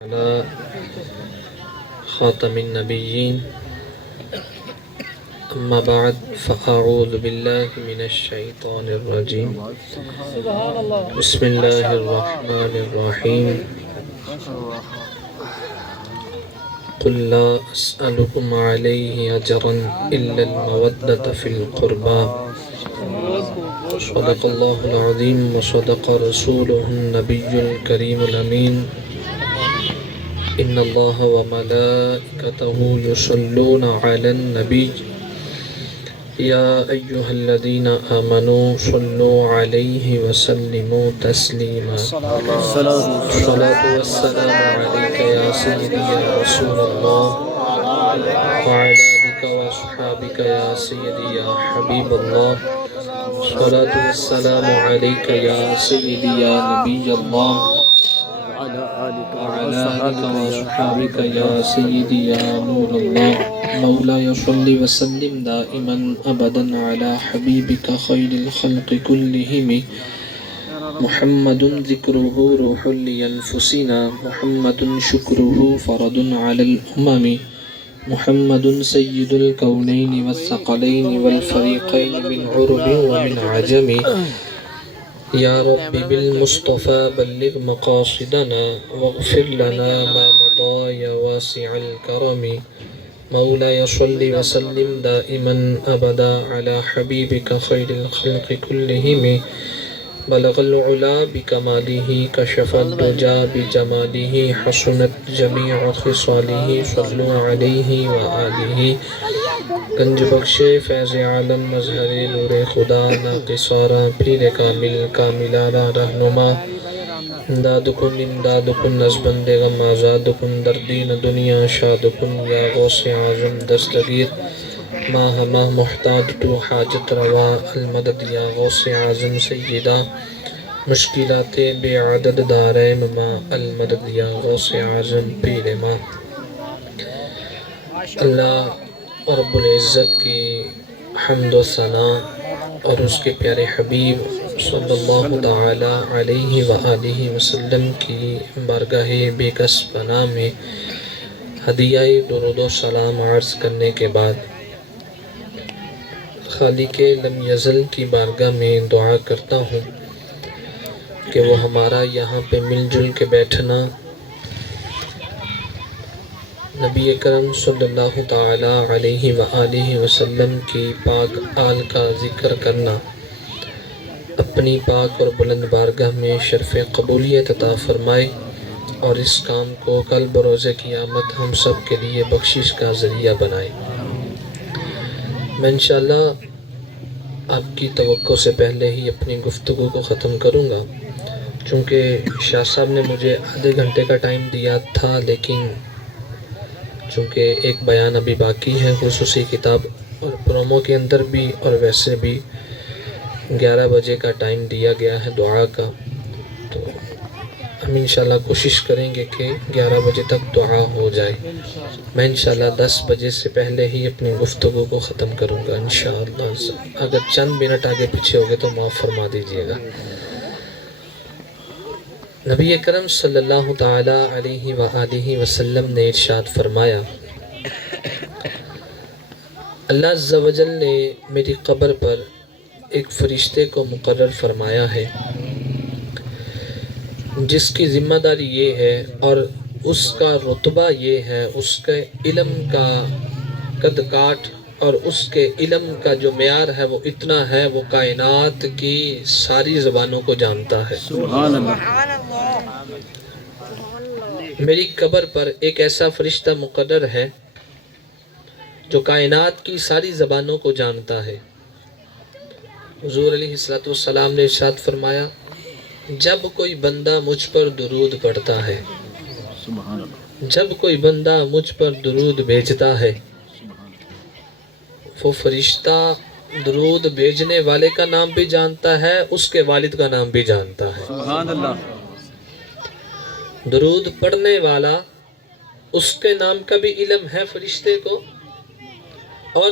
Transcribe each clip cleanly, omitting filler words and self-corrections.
على خاتم النبيين أما بعد فأعوذ بالله من الشيطان الرجيم بسم الله الرحمن الرحيم قل لا أسألكم عليه أجرا إلا المودة في القربى صدق الله العظيم وصدق رسوله النبي الكريم الأمين إن الله وملائكته يصلون على النبي يا أيها الذين آمنوا صلوا عليه وسلموا تسليما الصلاة والسلام عليك يا سيدي يا رسول الله وعلى آلك وأصحابك يا سيدي يا حبيب الله الصلاة والسلام عليك يا سيدي يا نبي الله وعلى آلك وأصحابك يا سيدي يا نور الله مولاي صل وسلم دائما أبدا على حبيبك خير الخلق كلهم محمد ذكره روح لأنفسنا محمد شكره فرد على الأمم محمد سيد الكونين والثقلين والفريقين من عرب ومن عجم يا رب بالمصطفى بلغ مقاصدنا واغفر لنا ما مضى يا واسع الكرم مولاي صل وسلم دائما أبدا على حبيبك خير الخلق كلهم بلغ العلا بكماله كشف الدجى بجماله حسنت جميع خصاله صلوا عليه وآله گنج بخش فیض عالم مظہر نور خدا ناقصارا پیر کامل کاملارا رہنما امداد کن نزبند غم آزاد کن دردین دنیا شاد کن یا غوث اعظم دستگیر ماہ ماہ محتاج تو حاجت روا المدد یا غوث اعظم سیدہ مشکلات بے عدد دارین ماں المدد یا غوث اعظم پیر ماں اللہ رب العزت کی حمد و ثنا اور اس کے پیارے حبیب صلی اللہ تعالی علیہ وآلہ وسلم کی بارگاہ بے کس پناہ میں ہدیہ درود و سلام عرض کرنے کے بعد خالق لم یزل کی بارگاہ میں دعا کرتا ہوں کہ وہ ہمارا یہاں پہ مل جل کے بیٹھنا نبی اکرم صلی اللہ تعالی علیہ وآلہ وسلم کی پاک آل کا ذکر کرنا اپنی پاک اور بلند بارگاہ میں شرف قبولیت عطا فرمائے اور اس کام کو کل بروز قیامت ہم سب کے لیے بخشش کا ذریعہ بنائے۔ میں انشاءاللہ آپ کی توقع سے پہلے ہی اپنی گفتگو کو ختم کروں گا، چونکہ شاہ صاحب نے مجھے آدھے گھنٹے کا ٹائم دیا تھا، لیکن چونکہ ایک بیان ابھی باقی ہے خصوصی کتاب اور پرومو کے اندر بھی اور ویسے بھی 11 بجے کا ٹائم دیا گیا ہے دعا کا، تو ہم انشاءاللہ کوشش کریں گے کہ 11 بجے تک دعا ہو جائے۔ میں انشاءاللہ 10 بجے سے پہلے ہی اپنی گفتگو کو ختم کروں گا انشاءاللہ۔ اگر چند منٹ آگے پیچھے ہوگے تو معاف فرما دیجئے گا۔ نبی اکرم صلی اللہ تعالی علیہ وآلہ وسلم نے ارشاد فرمایا، اللہ عز و جل نے میری قبر پر ایک فرشتے کو مقرر فرمایا ہے جس کی ذمہ داری یہ ہے اور اس کا رتبہ یہ ہے، اس کے علم کا قد کاٹ اور اس کے علم کا جو معیار ہے وہ اتنا ہے، وہ کائنات کی ساری زبانوں کو جانتا ہے۔ سبحان اللہ۔ میری قبر پر ایک ایسا فرشتہ مقرر ہے جو کائنات کی ساری زبانوں کو جانتا ہے۔ حضور علیہ السلام نے ارشاد فرمایا، جب کوئی بندہ مجھ پر درود پڑھتا ہے، جب کوئی بندہ مجھ پر درود بھیجتا ہے، وہ فرشتہ درود بھیجنے والے کا نام بھی جانتا ہے، اس کے والد کا نام بھی جانتا ہے۔ سبحان اللہ۔ درود پڑھنے والا، اس کے نام کا بھی علم ہے فرشتے کو، اور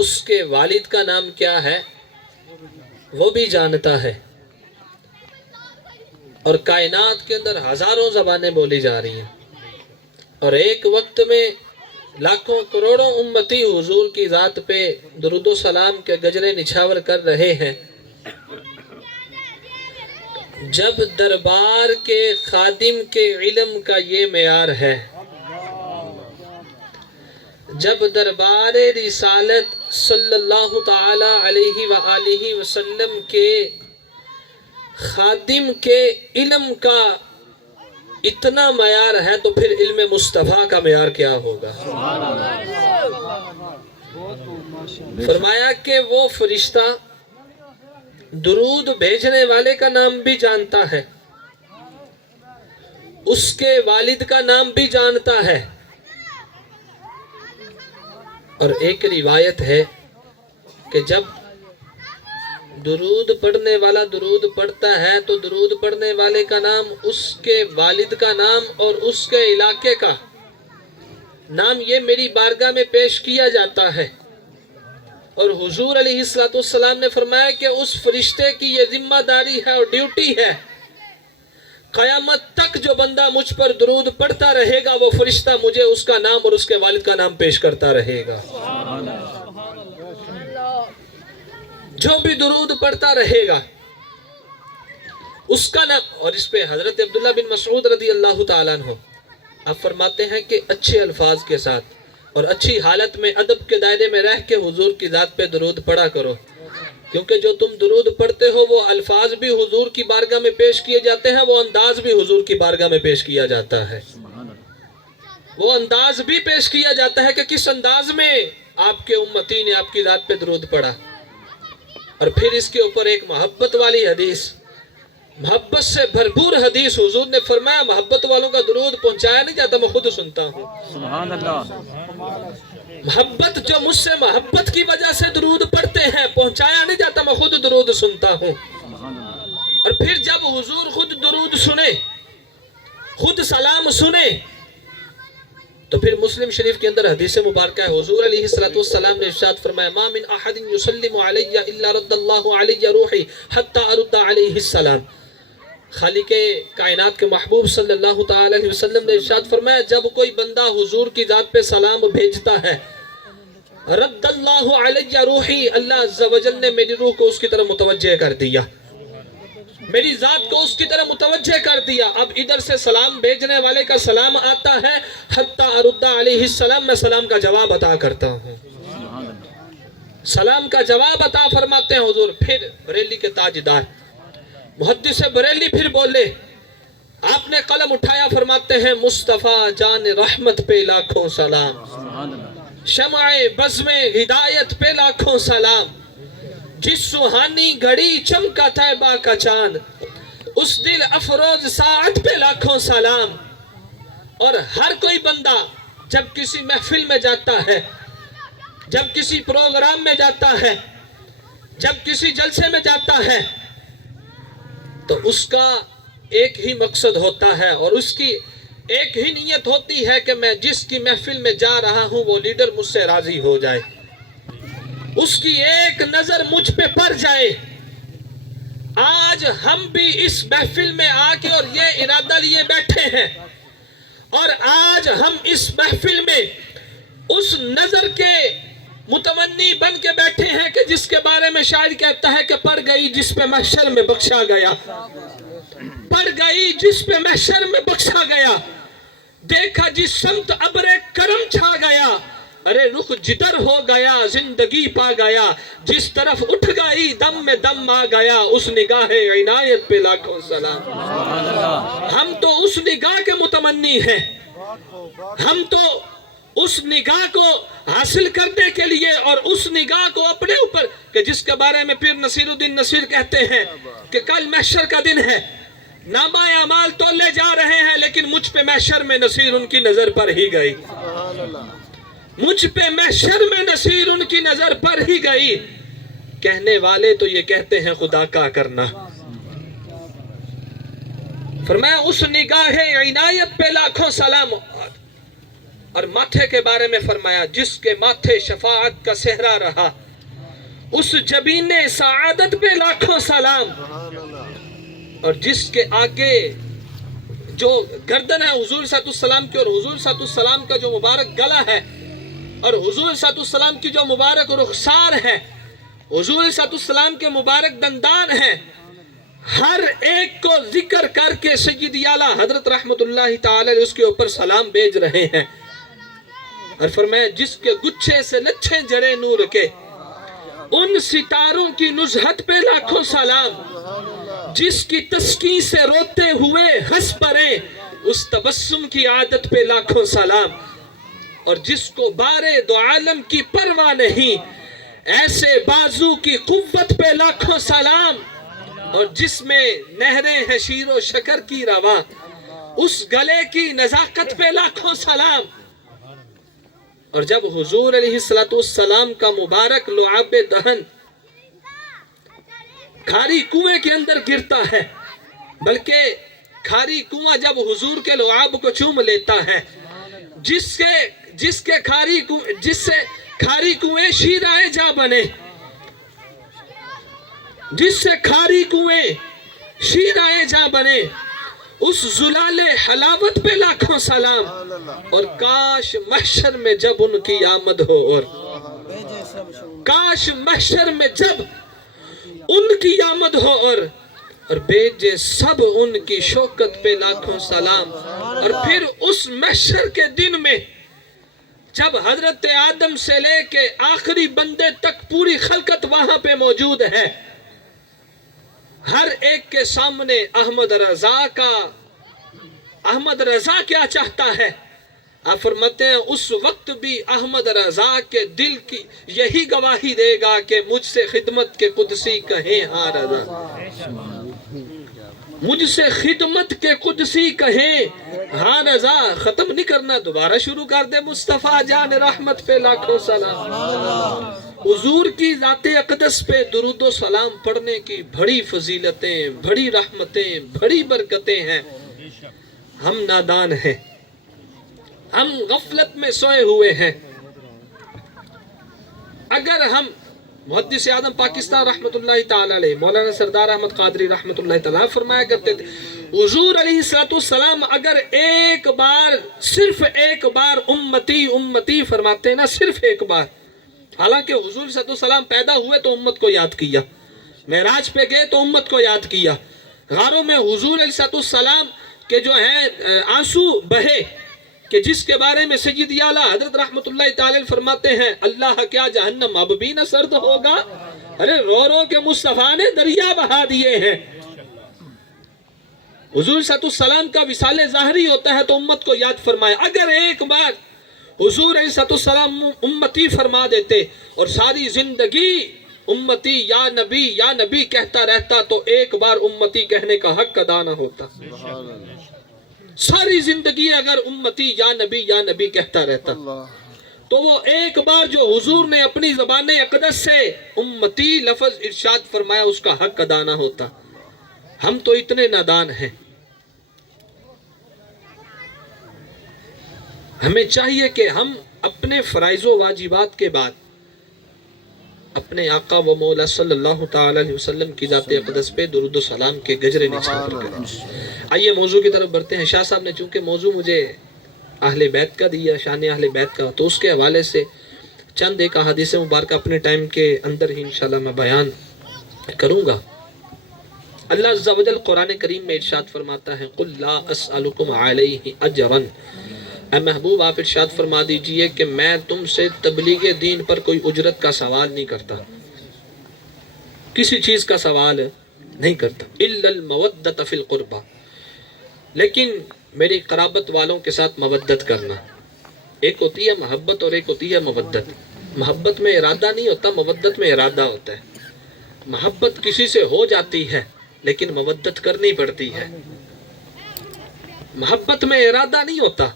اس کے والد کا نام کیا ہے وہ بھی جانتا ہے۔ اور کائنات کے اندر ہزاروں زبانیں بولی جا رہی ہیں، اور ایک وقت میں لاکھوں کروڑوں امتی حضور کی ذات پہ درود و سلام کے گجرے نچھاور کر رہے ہیں، جب دربار کے خادم کے علم کا یہ معیار ہے، جب دربار رسالت صلی اللہ تعالی علیہ وآلہ وسلم کے خادم کے علم کا اتنا معیار ہے تو پھر علم مصطفیٰ کا معیار کیا ہوگا؟ فرمایا کہ وہ فرشتہ درود بھیجنے والے کا نام بھی جانتا ہے، اس کے والد کا نام بھی جانتا ہے، اور ایک روایت ہے کہ جب درود پڑھنے والا درود پڑھتا ہے تو درود پڑھنے والے کا نام، اس کے والد کا نام اور اس کے علاقے کا نام یہ میری بارگاہ میں پیش کیا جاتا ہے، اور حضور علیہ السلام نے فرمایا کہ اس فرشتے کی یہ ذمہ داری ہے اور ڈیوٹی ہے، قیامت تک جو بندہ مجھ پر درود پڑھتا رہے گا وہ فرشتہ مجھے اس کا نام اور اس کے والد کا نام پیش کرتا رہے گا، جو بھی درود پڑھتا رہے گا اس کا نام۔ اور اس پہ حضرت عبداللہ بن مسعود رضی اللہ تعالیٰ عنہ آپ فرماتے ہیں کہ اچھے الفاظ کے ساتھ اور اچھی حالت میں ادب کے دائرے میں رہ کے حضور کی ذات پہ درود پڑھا کرو، کیونکہ جو تم درود پڑھتے ہو وہ الفاظ بھی حضور کی بارگاہ میں پیش کیے جاتے ہیں، وہ انداز بھی حضور کی بارگاہ میں پیش کیا جاتا ہے، وہ انداز بھی پیش کیا جاتا ہے کہ کس انداز میں آپ کے امتی نے آپ کی ذات پہ درود پڑھا۔ اور پھر اس کے اوپر ایک محبت والی حدیث، محبت سے بھرپور حدیث، حضور نے فرمایا محبت والوں کا درود پہنچایا نہیں جاتا، میں خود سنتا ہوں۔ سبحان اللہ۔ محبت جو مجھ سے محبت کی وجہ سے درود پڑھتے ہیں پہنچایا نہیں جاتا، میں خود درود سنتا ہوں۔ اور پھر جب حضور خود درود سنے، خود سلام سنے، تو پھر مسلم شریف کے اندر حدیث مبارکہ ہے، حضور علیہ السلام نے ارشاد فرمایا ما من احد یسلم علی الا رد اللہ علی روحی حتی ارد علیہ السلام۔ خالق کائنات کے محبوب صلی اللہ تعالی علیہ وسلم نے ارشاد فرمایا جب کوئی بندہ حضور کی ذات پہ سلام بھیجتا ہے، رد اللہ علی روحی، اللہ عز و جل نے میری روح کو اس کی طرف متوجہ کر دیا، میری ذات کو اس کی طرف متوجہ کر دیا۔ اب ادھر سے سلام بھیجنے والے کا سلام آتا ہے، حتی ارد علیہ السلام، میں سلام کا جواب عطا کرتا ہوں، سلام کا جواب عطا فرماتے ہیں حضور۔ پھر بریلی کے تاجدار محدث بریلی پھر بولے، آپ نے قلم اٹھایا، فرماتے ہیں مصطفیٰ جان رحمت پہ لاکھوں سلام، شمع بزم ہدایت پہ لاکھوں سلام، جس سہانی گھڑی چمکا طیبہ کا چاند، اس دل افروز ساعت پہ لاکھوں سلام۔ اور ہر کوئی بندہ جب کسی محفل میں جاتا ہے، جب کسی پروگرام میں جاتا ہے، جب کسی جلسے میں جاتا ہے، تو اس کا ایک ہی مقصد ہوتا ہے اور اس کی ایک ہی نیت ہوتی ہے کہ میں جس کی محفل میں جا رہا ہوں وہ لیڈر مجھ سے راضی ہو جائے، اس کی ایک نظر مجھ پہ پڑ جائے۔ آج ہم بھی اس محفل میں آ کے اور یہ ارادہ لیے بیٹھے ہیں، اور آج ہم اس محفل میں اس نظر کے متمنی بن کے بیٹھے ہیں کہ جس کے بارے میں شاعر کہتا ہے کہ پڑ گئی جس پہ محشر میں بخشا گیا، پڑ گئی جس پہ محشر میں بخشا گیا، دیکھا جس سمت ابر کرم چھا گیا، ارے رخ جدر ہو گیا زندگی پا گیا، جس طرف اٹھ گئی دم میں دم آ گیا، اس نگاہ عنایت پہ لاکھوں سلام۔ ہم تو اس نگاہ کے متمنی ہیں، ہم تو اس نگاہ کو حاصل کرنے کے لیے اور اس نگاہ کو اپنے اوپر، کہ جس کے بارے میں پیر نصیر الدین نصیر کہتے ہیں کہ کل محشر کا دن ہے، نامہ اعمال تولے جا رہے ہیں، لیکن مجھ پہ محشر میں نصیر ان کی نظر پر ہی گئی، مجھ پہ محشر میں نصیر ان کی نظر پر ہی گئی۔ کہنے والے تو یہ کہتے ہیں خدا کا کرنا، فرمایا اس نگاہ عنایت پہ لاکھوں سلام۔ اور ماتھے کے بارے میں فرمایا جس کے ماتھے شفاعت کا صحرا رہا، اس جبین سعادت پہ لاکھوں سلام۔ اور جس کے آگے جو گردن ہے حضور صلی اللہ علیہ وسلم کی اور حضور صلی اللہ علیہ وسلم کا جو مبارک گلا ہے اور حضور صلی اللہ علیہ وسلم کی جو مبارک رخسار ہے، حضور صلی اللہ علیہ وسلم کے مبارک دندان ہیں، ہر ایک کو ذکر کر کے سیدی اعلیٰ حضرت رحمت اللہ تعالی علیہ اس کے اوپر سلام بھیج رہے ہیں اور فرمایا جس کے گچھے سے لچھیں جڑے نور کے، ان ستاروں کی نزہت پہ لاکھوں سلام، جس کی تسکین سے روتے ہوئے ہنس پڑے اس تبسم کی عادت پہ لاکھوں سلام، اور جس کو بارے دو عالم کی پرواہ نہیں ایسے بازو کی قوت پہ لاکھوں سلام، اور جس میں نہریں ہیں شیر و شکر کی رواں اس گلے کی نزاکت پہ لاکھوں سلام۔ اور جب حضور علیہ السلام کا مبارک لعاب دہن کھاری کنویں کے اندر گرتا ہے، بلکہ کھاری کنواں جب حضور کے لعاب کو چوم لیتا ہے، جس سے کھاری کنویں شیرائے جا بنے، جس سے کھاری کنویں شیرائے جا بنے، اس زلال حلاوت پہ لاکھوں سلام، اور کاش محشر میں جب ان کی آمد ہو، اور کاش محشر میں جب ان کی آمد ہو، اور بھیجے سب ان کی شوکت پہ لاکھوں سلام۔ اور پھر اس محشر کے دن میں جب حضرت آدم سے لے کے آخری بندے تک پوری خلقت وہاں پہ موجود ہے، ہر ایک کے سامنے احمد رضا کیا چاہتا ہے؟ آپ فرماتے ہیں اس وقت بھی احمد رضا کے دل کی یہی گواہی دے گا کہ مجھ سے خدمت کے قدسی کہیں ہاں رضا، مجھ سے خدمت کے قدسی کہیں ہاں رضا۔ ختم نہیں کرنا، دوبارہ شروع کر دے مصطفیٰ جان رحمت پہ لاکھوں سلام۔ حضور کی ذات اقدس پہ درود و سلام پڑھنے کی بڑی فضیلتیں، بڑی رحمتیں، بڑی برکتیں ہیں۔ ہم نادان ہیں، ہم غفلت میں سوئے ہوئے ہیں۔ اگر ہم محدث اعظم پاکستان رحمت اللہ تعالی علیہ مولانا سردار احمد قادری رحمت اللہ تعالی فرمایا کرتے تھے، حضور علیہ السلام اگر ایک بار، صرف ایک بار امتی امتی فرماتے ہیں نا، صرف ایک بار، حالانکہ حضور صلی اللہ علیہ وسلم پیدا ہوئے تو امت کو یاد کیا، معراج پہ گئے تو امت کو یاد کیا، غاروں میں حضور علیہ السلام کے جو ہیں آنسو بہے کہ جس کے بارے میں سیدی اعلیٰ حضرت رحمت اللہ تعالی فرماتے ہیں اللہ کیا جہنم اب بھی نہ سرد ہوگا، ارے رو رو کے مصطفیٰ نے دریا بہا دیے ہیں۔ حضور صلی اللہ علیہ وسلم کا وصال ظاہری ہوتا ہے تو امت کو یاد فرمائے۔ اگر ایک بار حضور علیہ السلام امتی فرما دیتے اور ساری زندگی امتی یا نبی کہتا رہتا تو ایک بار امتی کہنے کا حق ادا نہ ہوتا۔ ساری زندگی اگر امتی یا نبی کہتا رہتا تو وہ ایک بار جو حضور نے اپنی زبان اقدس سے امتی لفظ ارشاد فرمایا اس کا حق ادا نہ ہوتا۔ ہم تو اتنے نادان ہیں، ہمیں چاہیے کہ ہم اپنے فرائض و واجبات کے بعد اپنے آقا و مولا صلی اللہ تعالی علیہ وسلم کی ذات اقدس پہ درود و سلام کے گجرے نچھاور کریں۔ آئیے موضوع کی طرف بڑھتے ہیں۔ شاہ صاحب نے چونکہ موضوع مجھے اہل بیت کا دیا، شان اہل بیت کا، تو اس کے حوالے سے چند ایک احادیث مبارکہ اپنے ٹائم کے اندر ہی انشاءاللہ میں بیان کروں گا۔ اللہ عز و جل قرآن کریم میں ارشاد فرماتا ہے قُلْ لَا أَسْأَلُكُمْ عَلَيْهِ أَجْرًا، اے محبوب آپ ارشاد فرما دیجئے کہ میں تم سے تبلیغ دین پر کوئی اجرت کا سوال نہیں کرتا، کسی چیز کا سوال نہیں کرتا، إِلَّا الْمَوَدَّةَ فِي الْقُرْبَى، لیکن میری قرابت والوں کے ساتھ مودت کرنا۔ ایک ہوتی ہے محبت اور ایک ہوتی ہے مودت۔ محبت میں ارادہ نہیں ہوتا، مودت میں ارادہ ہوتا ہے۔ محبت کسی سے ہو جاتی ہے لیکن مودت کرنی پڑتی ہے۔ محبت میں ارادہ نہیں ہوتا،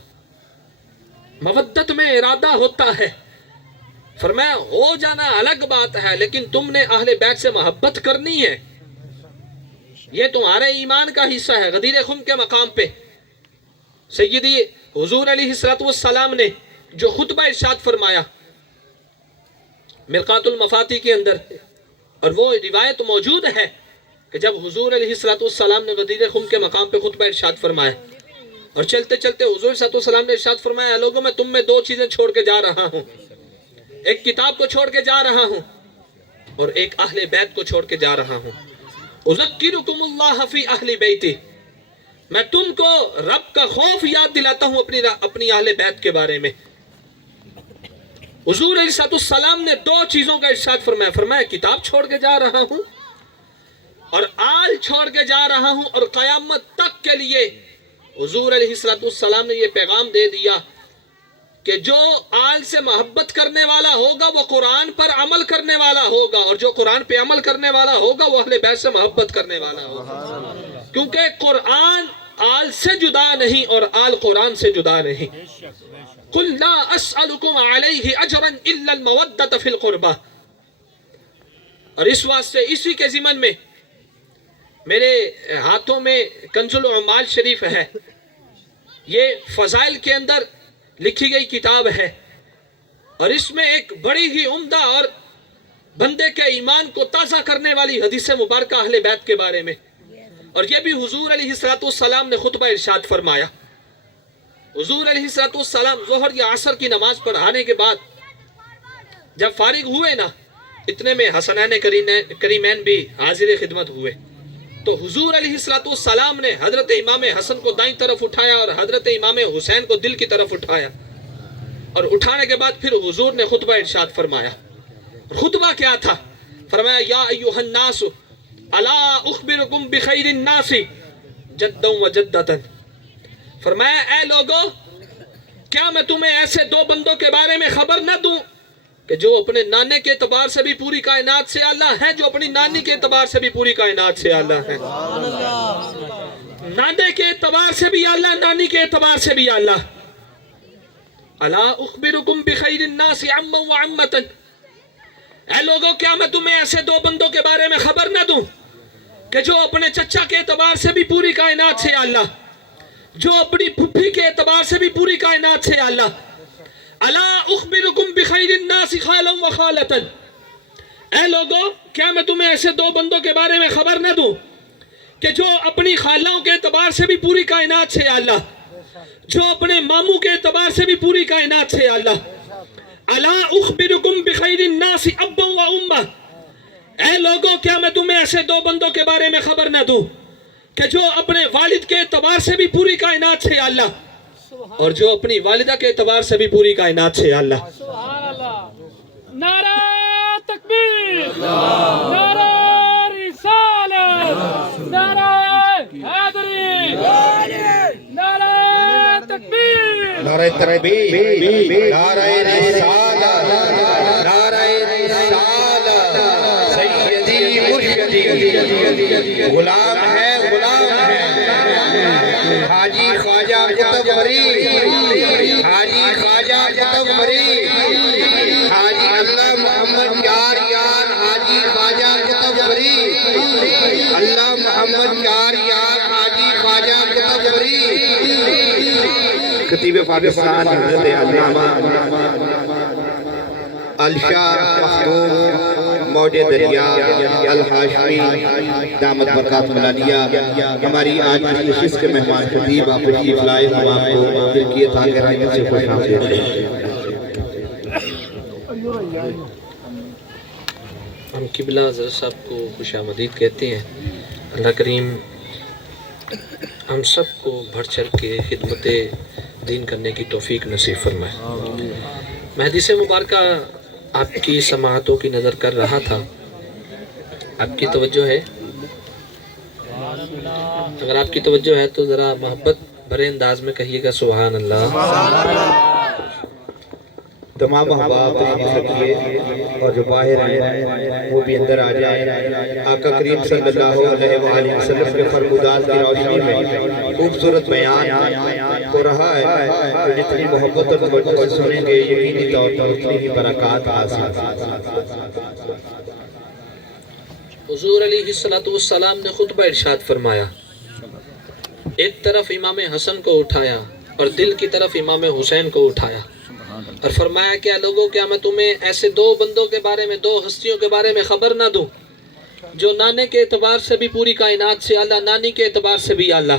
مودت میں ارادہ ہوتا ہے۔ فرمایا ہو جانا الگ بات ہے لیکن تم نے اہل بیت سے محبت کرنی ہے، یہ تمہارے ایمان کا حصہ ہے۔ غدیر خم کے مقام پہ سیدی حضور علیہ السلام نے جو خطبہ ارشاد فرمایا مرقات المفاتیح کے اندر، اور وہ روایت موجود ہے کہ جب حضور علیہ السلام نے غدیر خم کے مقام پہ خطبہ ارشاد فرمایا اور چلتے چلتے حضور صلی اللہ علیہ وسلم نے ارشاد فرمایا لوگوں میں تم میں دو چیزیں چھوڑ کے جا رہا ہوں، ایک کتاب کو چھوڑ کے جا رہا ہوں اور ایک اہل بیت کو چھوڑ کے جا رہا ہوں۔ اذکرکم اللہ فی اہل بیتی، میں تم کو رب کا خوف یاد دلاتا ہوں اپنی اہل بیت کے بارے میں۔ حضور علیہ السلام نے دو چیزوں کا ارشاد فرمایا، فرمایا کتاب چھوڑ کے جا رہا ہوں اور آل چھوڑ کے جا رہا ہوں، اور قیامت تک کے لیے حضور علیہ السلام نے یہ پیغام دے دیا کہ جو آل سے محبت کرنے والا ہوگا وہ قرآن پر عمل کرنے والا ہوگا، اور جو قرآن پہ عمل کرنے والا ہوگا وہ اہل بیت سے محبت کرنے والا ہوگا، کیونکہ قرآن آل سے جدا نہیں اور آل قرآن سے جدا نہیں۔ قُلْ لَا أَسْأَلُكُمْ عَلَيْهِ أَجْرًا إِلَّا الْمَوَدَّةَ فِي الْقُرْبَةِ، اور اس واسطے اسی کے ضمن میں میرے ہاتھوں میں کنز العمال شریف ہے، یہ فضائل کے اندر لکھی گئی کتاب ہے، اور اس میں ایک بڑی ہی عمدہ اور بندے کے ایمان کو تازہ کرنے والی حدیث مبارکہ اہل بیت کے بارے میں، اور یہ بھی حضور علیہ السلام نے خطبہ ارشاد فرمایا۔ حضور علیہ السلام ظہر یا عصر کی نماز پڑھانے کے بعد جب فارغ ہوئے نا، اتنے میں حسنین کریمین بھی حاضر خدمت ہوئے، تو حضور علیہ السلام نے حضرت امام حسن کو دائیں طرف اٹھایا اور حضرت امام حسین کو دل کی طرف اٹھایا، اور اٹھانے کے بعد پھر حضور نے خطبہ ارشاد فرمایا۔ خطبہ کیا تھا؟ فرمایا یا ایھا الناس الا اخبرکم بخیر الناس جدا و جدتا، فرمایا اے لوگو کیا میں تمہیں ایسے دو بندوں کے بارے میں خبر نہ دوں کہ جو اپنے نانے کے اعتبار سے بھی پوری کائنات سے اعلیٰ ہیں، جو اپنی نانی کے اعتبار سے بھی پوری کائنات سے اعلیٰ ہیں، نانے کے اعتبار سے بھی اعلیٰ، نانی کے اعتبار سے بھی اعلیٰ۔ الا اخبرکم بخیر الناس عما و عمتا، اے لوگوں کیا میں تمہیں ایسے دو بندوں کے بارے میں خبر نہ دوں کہ جو اپنے چچا کے اعتبار سے بھی پوری کائنات سے اعلیٰ، جو اپنی پھپھی کے اعتبار سے بھی پوری کائنات سے اعلیٰ۔ الا اخبرکم بخیر الناس خالا و خالتا، اے لوگوں کیا میں تمہیں ایسے دو بندوں کے بارے میں خبر نہ دوں کہ جو اپنی خالوں کے اعتبار سے بھی پوری کائنات سے اعلیٰ، جو اپنے ماموں کے اعتبار سے بھی پوری کائنات سے اعلیٰ۔ الا اخبرکم بخیر الناس ابا و امہ، اے لوگوں کیا میں تمہیں ایسے دو بندوں کے بارے میں خبر نہ دوں کہ جو اپنے والد کے اعتبار سے بھی پوری کائنات سے اعلیٰ اور جو اپنی والدہ کے اعتبار سے بھی پوری کائنات سے اعلیٰ۔ نعرہ تکبیر، نعرہ رسالت، نعرہ حیدری، نعرہ تکبیر، نعرہ تکبیر، نعرہ رسالت، نعرہ رسالت، سیدی مرشدی، غلام ہے حاجی خواجہ قطب فرید، حاجی خواجہ قطب فرید، حاجی اللہ محمد یار حاجی خواجہ قطب فرید، اللہ محمد یار حاجی خواجہ قطب فرید۔ خطیب پاکستان حضرت علامہ الشاہ مخدوم موج دریا الہاشمی دامت برکات ملانیہ ہماری آج کی نشست کے مہمان خطیب آپ تشریف لائے، ہم آپ کو دل کی عطا گرامی سے خوش آمدید ہیں۔ ہم قبلہ حضرت صاحب کو خوش آمدید کہتے ہیں۔ اللہ کریم ہم سب کو بڑھ چڑھ کے خدمت دین کرنے کی توفیق نصیب فرمائے۔ میں حدیث مبارکہ آپ کی سماعتوں کی نظر کر رہا تھا، آپ کی توجہ ہے؟ اگر آپ کی توجہ ہے تو ذرا محبت بھرے انداز میں کہیے گا سبحان اللہ۔ تمام احباب تشریف رکھیے اور جو باہر ہیں وہ بھی اندر آ جائیں۔ آقا کریم صلی اللہ علیہ وآلہ وسلم کے فرمودات کی روشنی میں خوبصورت بیان ہو رہا ہے، تو جتنی محبت اور توجہ سے سنیں گے یقینی طور پر اتنی ہی برکات حاصل۔ حضور علیہ السلام نے خطبہ ارشاد فرمایا، ایک طرف امام حسن کو اٹھایا اور دل کی طرف امام حسین کو اٹھایا اور فرمایا کیا لوگوں کیا میں تمہیں ایسے دو بندوں کے بارے میں، دو ہستیوں کے بارے میں خبر نہ دوں جو نانے کے اعتبار سے بھی پوری کائنات سے اعلیٰ، نانی کے اعتبار سے بھی اعلیٰ۔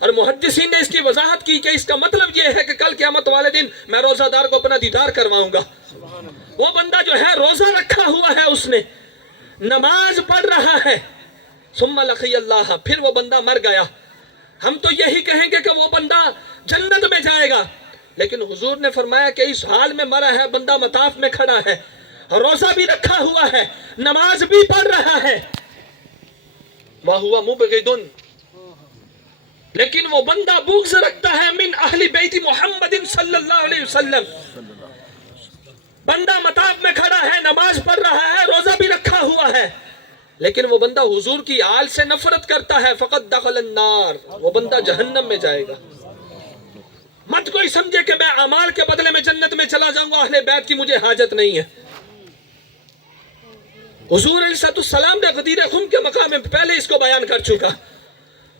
اور محدثین نے اس کی وضاحت کی کہ اس کا مطلب یہ ہے کہ کل قیامت والے دن میں روزہ دار کو اپنا دیدار کرواؤں گا. وہ بندہ جو ہے روزہ رکھا ہوا ہے, اس نے نماز پڑھ رہا ہے, ثم لقی اللہ, پھر وہ بندہ مر گیا. ہم تو یہی کہیں گے کہ وہ بندہ جنت میں جائے گا, لیکن حضور نے فرمایا کہ اس حال میں مرا ہے, بندہ مطاف میں کھڑا ہے, روزہ بھی رکھا ہوا ہے, نماز بھی پڑھ رہا ہے, وَهُوَ مُبْغِضٌ, لیکن وہ بندہ بغض رکھتا ہے من اہل بیت محمد صلی اللہ علیہ وسلم. بندہ مطاف میں کھڑا ہے, نماز پڑھ رہا ہے, روزہ بھی رکھا ہوا ہے, لیکن وہ بندہ حضور کی آل سے نفرت کرتا ہے, فقط دخل النار, وہ بندہ جہنم میں جائے گا. مت کوئی سمجھے کہ میں اعمال کے بدلے میں جنت میں چلا جاؤں گا, اہل بیت کی مجھے حاجت نہیں ہے. حضور علیہ السلام نے غدیر خم کے مقام میں پہلے اس کو بیان کر چکا.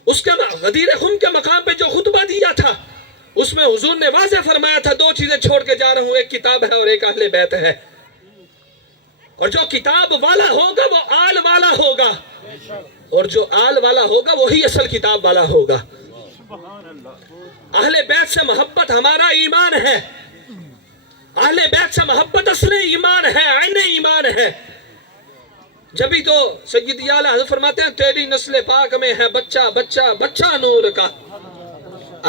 اس کے غدیر خم کے مقام پہ جو خطبہ دیا تھا, اس میں حضور نے واضح فرمایا تھا, دو چیزیں چھوڑ کے جا رہا ہوں, ایک کتاب ہے اور ایک اہل بیت ہے. اور جو کتاب والا ہوگا وہ آل والا ہوگا, اور جو آل والا ہوگا وہی اصل کتاب والا ہوگا. اہل بیت سے محبت ہمارا ایمان ہے, اہل بیت سے محبت اصل ایمان ہے, عین ایمان ہے. جبھی تو سیدی اعلی حضرت فرماتے ہیں تیری نسل پاک میں ہے بچہ بچہ بچہ نور کا.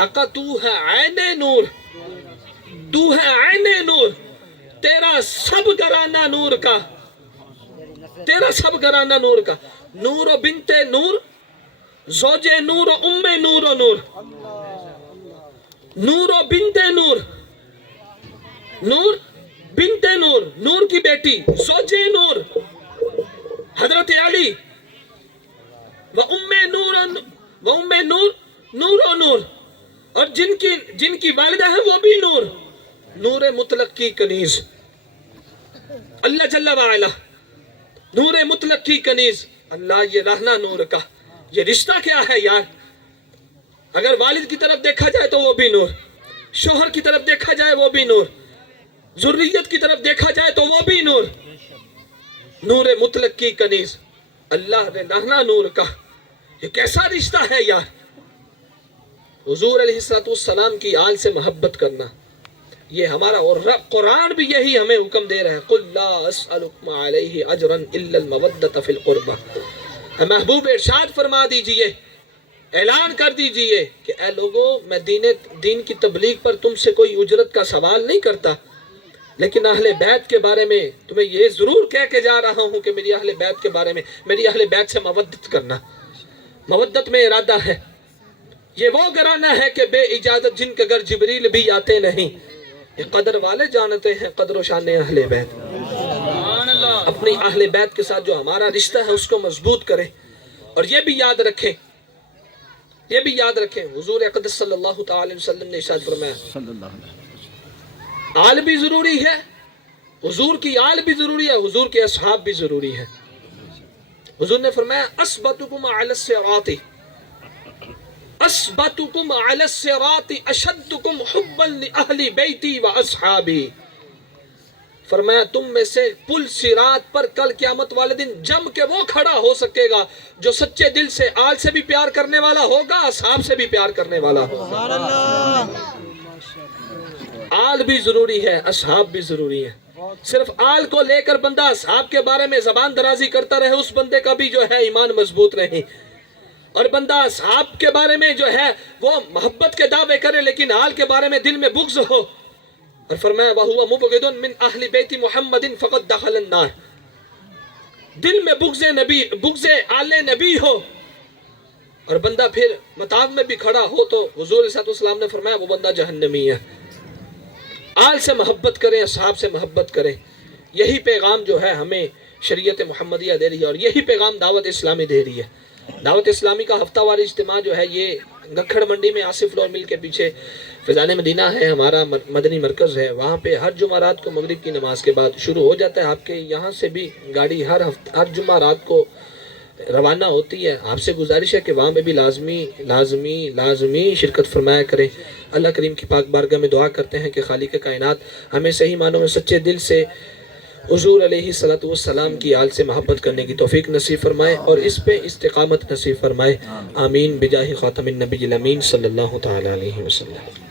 آقا تو ہے عین نور, تو ہے عین نور, تیرا سب گھرانہ نور کا, تیرا سب گھرانہ نور کا. نور و بنت نور, زوج نور و ام نور و نور, نور و بنت نور, نور بنت نور, نور کی بیٹی, زوج نور حضرت علی, و ام نور و ام نور, نور و نور, اور جن کی والدہ ہے وہ بھی نور, نور مطلق کی کنیز, اللہ جل وعلا نور مطلق کی کنیز. اللہ یہ رہنا نور کا, یہ رشتہ کیا ہے یار. اگر والد کی طرف دیکھا جائے تو وہ بھی نور, شوہر کی طرف دیکھا جائے وہ بھی نور, ذریت کی طرف دیکھا جائے تو وہ بھی نور, نور مطلق کی کنیز. اللہ نے رہنا نور کا, یہ کیسا رشتہ ہے یار. حضور علیہ السلام کی آل سے محبت کرنا یہ ہمارا, اور قرآن بھی یہی ہمیں حکم دے رہا ہے, قُلْ لَا أَسْأَلُكُمْ عَلَيْهِ أَجْرًا إِلَّا الْمَوَدَّةَ فِي الْقُرْبَةِ. محبوب ارشاد فرما دیجئے, اعلان کر دیجئے کہ اے لوگوں, میں دین کی تبلیغ پر تم سے کوئی اجرت کا سوال نہیں کرتا, لیکن اہل بیت کے بارے میں تمہیں یہ ضرور کہہ کے جا رہا ہوں کہ میری اہل بیت کے بارے میں, میری اہل بیت سے مودت کرنا. مودت میں ارادہ ہے, یہ وہ گھرانہ ہے کہ بے اجازت جن کے گھر جبریل بھی آتے نہیں. یہ قدر والے جانتے ہیں قدر و شان اہل بیت. اپنی اہل بیت کے ساتھ جو ہمارا رشتہ ہے اس کو مضبوط کریں, اور یہ بھی یاد رکھیں, یہ بھی یاد رکھیں, حضور اقدس صلی اللہ تعالی وسلم نے ارشاد فرمایا آل بھی ضروری ہے, حضور کی آل بھی ضروری ہے, حضور کے اصحاب بھی ضروری ہے. حضور نے فرمایا اسبتکم علی الصراط, اسبتکم علی الصراط اشدکم حبا لأہل بیتی و اصحابی. فرمایا تم میں سے پل صراط پر کل قیامت والے دن جم کے وہ کھڑا ہو سکے گا جو سچے دل سے آل سے بھی پیار کرنے والا ہوگا, اصحاب سے بھی پیار کرنے والا ہوگا. آل بھی ضروری ہے, اصحاب بھی ضروری ہے. صرف آل کو لے کر بندہ اصحاب کے بارے میں زبان درازی کرتا رہے, اس بندے کا بھی جو ہے ایمان مضبوط نہیں. اور بندہ اصحاب کے بارے میں جو ہے وہ محبت کے دعوے کرے, لیکن آل کے بارے میں دل میں بغض ہو. اور فرمایا وَهُوَ مُبْغِضٌ مِّنْ أَهْلِ بَيْتِ مُحَمَّدٍ فَقَدْ دَخَلَ النَّارِ. دل میں بغض نبی, بغض آل نبی ہو, اور بندہ پھر مطاف میں بھی کھڑا ہو تو حضور صلی اللہ علیہ وسلم نے فرمایا وہ بندہ جہنمی ہے. آل سے محبت کریں, اصحاب سے محبت کریں. یہی پیغام جو ہے ہمیں شریعت محمدیہ دے رہی ہے, اور یہی پیغام دعوت اسلامی دے رہی ہے. دعوت اسلامی کا ہفتہ واری اجتماع جو ہے یہ گکھڑ منڈی میں آصف فلور مل کے پیچھے فیضان مدینہ ہے, ہمارا مدنی مرکز ہے. وہاں پہ ہر جمعہ رات کو مغرب کی نماز کے بعد شروع ہو جاتا ہے. آپ کے یہاں سے بھی گاڑی ہر جمعہ رات کو روانہ ہوتی ہے. آپ سے گزارش ہے کہ وہاں پہ بھی لازمی شرکت فرمایا کریں. اللہ کریم کی پاک بارگاہ میں دعا کرتے ہیں کہ خالق کائنات ہمیں صحیح معنوں میں سچے دل سے حضور علیہ الصلوۃ والسلام کی آل سے محبت کرنے کی توفیق نصیب فرمائے اور اس پہ استقامت نصیب فرمائے. آمین بجاہ خاتم النبی الامین صلی اللہ تعالی علیہ وسلم.